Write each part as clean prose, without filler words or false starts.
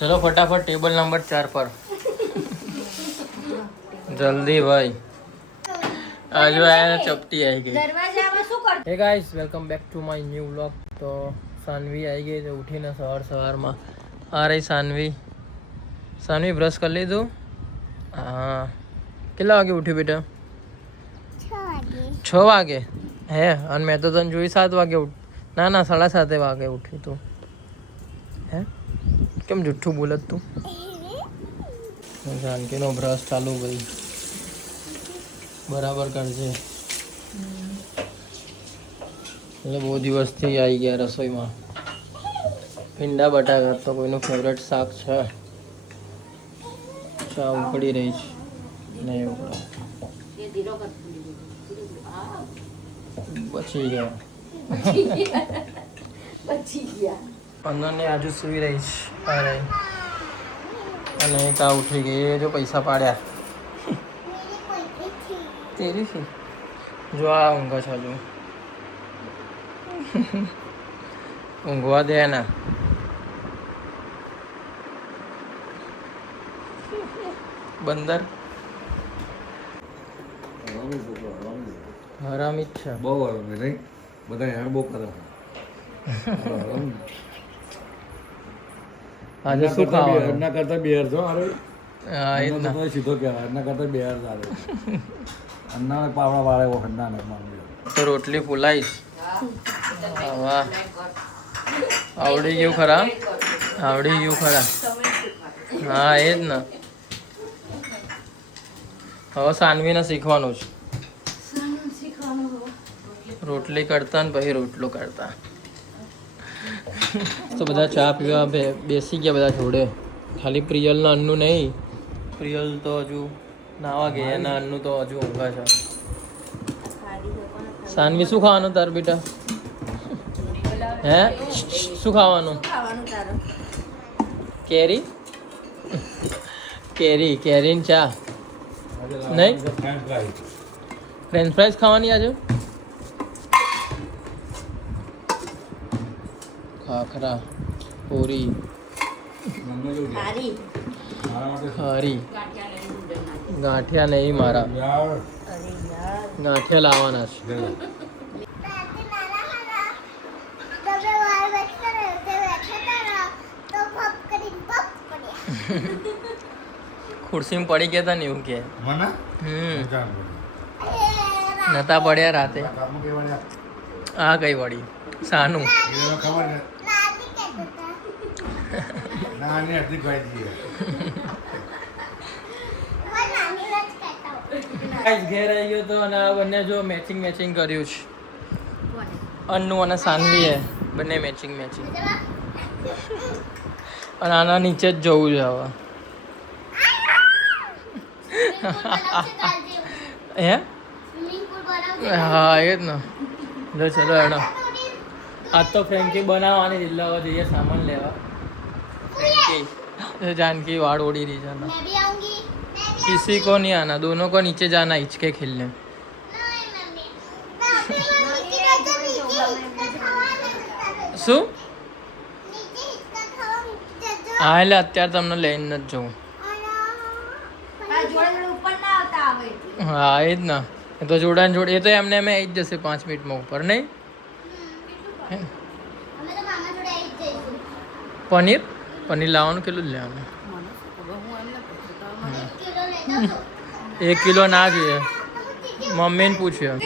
चलो फटाफट table number 4 पर जल्दी भाई आज आया चपटी आई गई hey guys welcome back to my new vlog तो सानवी आई गई तो उठी ना सवार में आ रही सानवी ब्रश कर ली तू हाँ કેટલા વાગે ઉઠી બેટા 6 વાગે હે અને મેં તો તને જોઈ 7 વાગે ના 7:30 વાગે ઉઠી તું હે કેમ જુઠ્ઠું બોલત તું જાનકીનો બ્રશ ચાલુ ભાઈ બરાબર કરજે એટલે બહુ દિવસથી આવી ગયા રસોઈમાં ભીંડા બટાકા તો કોઈનું ફેવરેટ શાક છે ચા ઉકળી રહી છે નહીં ઉકળો બચી ગયા અનને આજુ સુઈ રહી છે અરે અને કા ઉઠી ગઈ જો પૈસા પાડ્યા તેરી થી જો આ ઊંઘ છે હજુ ઊંઘવા દે ના બંદર હરામી જ છે બહુ હરામી નહીં બધા હેણ બહુ કરે આજે શું ખાવાનું એના કરતા બેર છો અરે હા એ જ તો સીધો કહેવાય એના કરતા બેર ચાલે અન્ના પાવડા વાળે એવો હંડા ને મારી તો રોટલી ફૂલાઈશ વાહ આવડી ગયું ખરા આવડી ગયું ખરા હા એ જ ને હવે સાનવીને શીખવાનું છે રોટલી કરતા ને પછી રોટલો કરતા તો બધા ચા પીવા બેસી ગયા બધા જોડે ખાલી પ્રિયલના અન્નુ નહીં પ્રિયલ તો હજુ નાવા ગયા એના અન્નુ તો હજુ ઊંઘા છે સાનવી શું ખાવાનું તાર બેટા હે શું ખાવાનું કેરી કેરી કેરીને ચા નહીં ફ્રેન્ચ ફ્રાઈઝ ખાવાની આજે ખાખરા પૂરી ખારી ગાંઠિયા નહીં મારા ગાંઠિયા લાવવાના છે ખુરશીમાં પડી ગયા હતા ને એવું કે નતા પડ્યા રાતે આ કઈ વળી સાનું ઘેર આવી ગયો તો અને આ બંને જો મેચિંગ કર્યું છે અન્નુ અને સાનવીએ બંને મેચિંગ અને આના નીચે જ જવું છે હવે હે હા એ જ ને લો ચલો એનો આજ તો ફ્રેન્કી બનાવવાની એટલે હવે જઈએ સામાન લેવા ફ્रेंकी जानकी वाड़ उड़ी रही जाना किसी को नहीं आना दोनों को नीचे जाना हिचके खेलने શું હા એટલે અત્યારે તમને લઈને નથી જવું હા એ જ ના એ તો જોડાને જોડે એ તો એમને અમે આવી જ જશે 5 મિનિટમાં ઉપર નહીં પનીર લાવવાનું કેટલું જ લેવાનું 1 કિલો ના જોઈએ મમ્મીને પૂછ્યો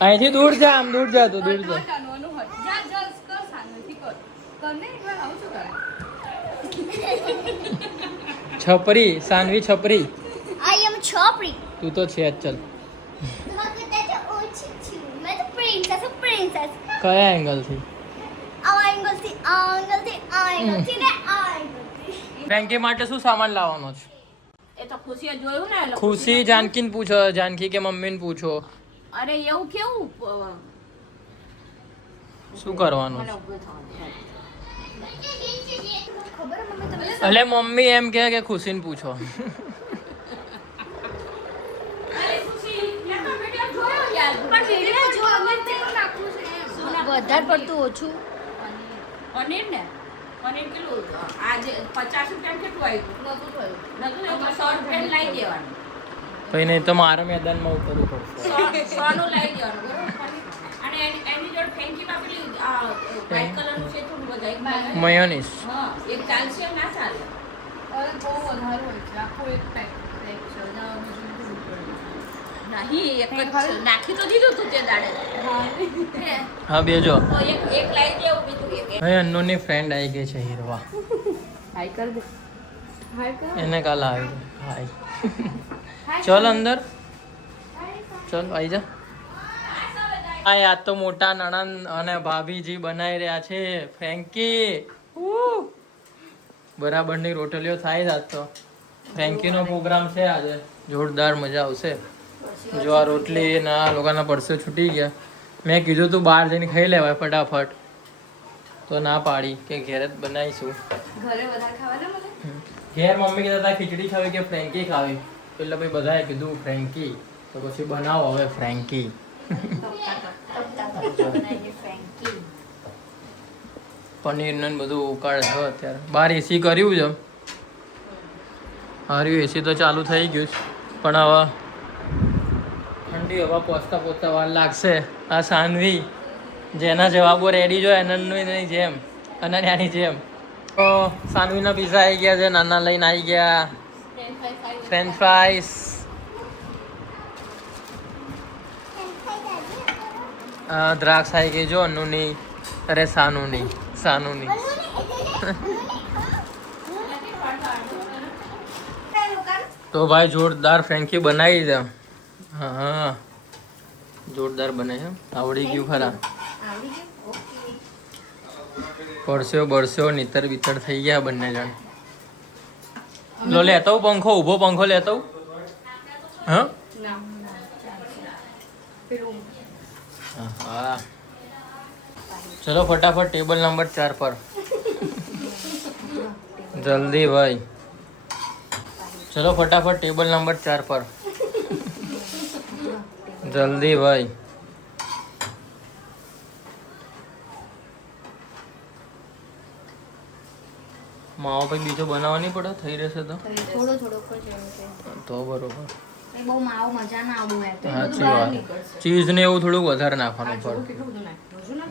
અહીંથી દૂર જા આમ દૂર જા તો દૂર જા છપરી સાનવી છપરી I am છપરી તું તો છે જ ચલ કયા એંગલથી ફ્રેન્કી માટે શું સામાન લાવવાનો છે એ તો ખુશીએ જોયું ને ખુશી જાનકીને પૂછો જાનકી કે મમ્મીને પૂછો અરે એવું કેવું શું કરવાનું એટલે મમ્મી એમ કહે કે ખુશીને પૂછો વધારે પડતું ઓછું પનીર ને પનીર કેટલું આજે 50 રૂપિયા કેટલું આવ્યું નતું થયું 100 રૂપિયા લઈ દેવાનું પછી નહીં તો મારે મેદાનમાં ઉતરવું પડશે 100 નું લઈ દેવાનું બરોબર અને એની જોડે ફેન્કી પાપડી વ્હાઈટ કલરનું છે થોડું બધા મયોનીઝ હા એક ચાલશે ના ચાલે અરે બહુ વધારે હોય છે આખું એક પેક છે નહીં એક જ નાખી તો દીધું તું તે દાડે હા બેજો તો એક લઈ દેવું બીજું એક હવે અન્નુની ફ્રેન્ડ આવી ગઈ છે હીરવા હાઈ કર દે હાઈ કર એને કાલ આવી હાય ચલ અંદર ચલ આવી જા આ યાદ તો મોટા નણંદ અને ભાભીજી બનાવી રહ્યા છે ફ્રેન્કી બરાબરની રોટલીઓ થાય જ આજ તો ફ્રેન્કીનો પ્રોગ્રામ છે આજે જોરદાર મજા આવશે જો આ રોટલી ના લોકોના પડસે છૂટી ગયા મેં કીધું તું બહાર જઈને ખાઈ લેવાય ફટાફટ તો ના પાડી કે ઘેર જ બનાવીશું ઘરે વધારે ખાવાના મને ઘેર મમ્મી કહેતા હતા ખીચડી ખાવી કે ફ્રેન્કી ખાવી એટલે પછી બધાએ કીધું ફ્રેન્કી તો પછી બનાવો હવે ફ્રેન્કી પનીર ને બધું ઉકાળે છે અત્યારે બહાર એસી કર્યું છે હાર્યું એસી તો ચાલુ થઈ ગયું છે પણ હવે ઠંડી હવા પહોંચતા પહોંચતા વાર લાગશે આ સાનવી જેના જવાબો રેડી જો અનન્યની જેમ અનન્યાની જેમ તો સાનવીના પીઝા આવી ગયા છે નાના લઈને આવી ગયા ફ્રેન્ચ ફ્રાઈસ દ્રાક્ષ આવી ગઈ જો અન્નુની અરે સાનુની તો ભાઈ જોરદાર ફ્રેન્કી બનાવી દે હા જોરદાર બને છે આવડી ગયું ખરા પરસ્યો નીતર બીતર થઈ ગયા બંને જણ લો લેતો પંખો ઊભો પંખો લેતો હા હા ચલો ફટાફટ ટેબલ નંબર 4 પર જલ્દી ભાઈ ચલો ફટાફટ ટેબલ નંબર 4 પર જલ્દી ભાઈ માવો પછી બીજો બનાવવા નહીં પડે થઈ રહેશે તો થોડો થોડો તો બરોબર બહુ માવો મજા ના આવું સાચી વાત ચીઝ ને એવું થોડુંક વધારે નાખવાનું પડે કેટલું બધું નાખ્યું છે ને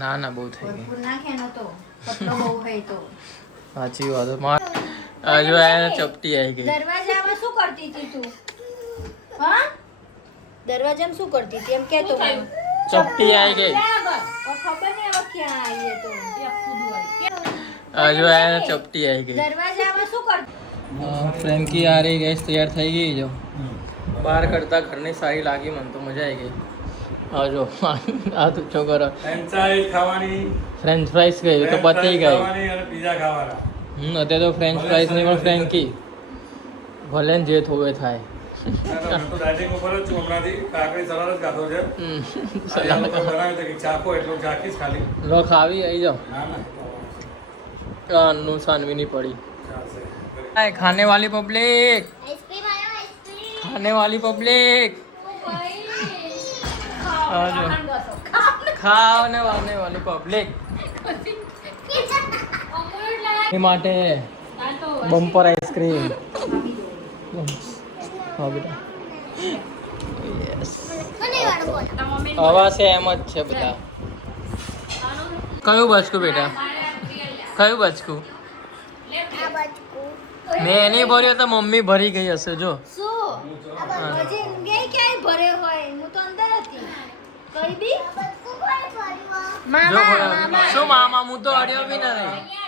ના ના બહુ થઈ ગઈ નાખે ન તો પતલો બહુ હોય તો સાચી વાત આ જો આ ચપટી આવી ગઈ દરવાજામાં શું કરતી હતી તું હા દરવાજામાં શું કરતી હતી એમ કે તો મને ચપટી આવી ગઈ ખબર નહીં હવે ક્યાં આવી તો આ જો આ ચપટી આવી ગઈ દરવાજામાં શું કરતી ફ્રેન્કી આ રહી ગેસ તૈયાર થઈ ગઈ જો બહાર કરતા ઘરની સારી લાગી મને તો મજા આવી ગઈ આ જો આ તું છોકરો ફ્રેન્ચ ફ્રાઈસ ગઈ તો પતી ગઈ અત્યારે તો ફ્રેન્ચ ફ્રાઈસ ની પણ ફ્રેન્કી ભલે ને જે થોવે થાય લો ખાવી આવી જાઓ નું સાનવી ની પડી खाने वाली पब्लिक આઈસ્ક્રીમ આયો આઈસ્ક્રીમ खाने वाली पब्लिक खाने वाली पब्लिक એ માટે બમ્પર આઈસ્ક્રીમ હા બેટા યસ આવા છે એમ જ છે બધા કયું બચકું બેટા કયું બચકું મેં નહીં ભર્યો તો મમ્મી ભરી ગઈ હશે જો શું હજી ઊંઘે ક્યાંય ભરે હોય હું તો અંદર હતી કઈ બી જો શું મામા હું તો અડ્યો બી નથી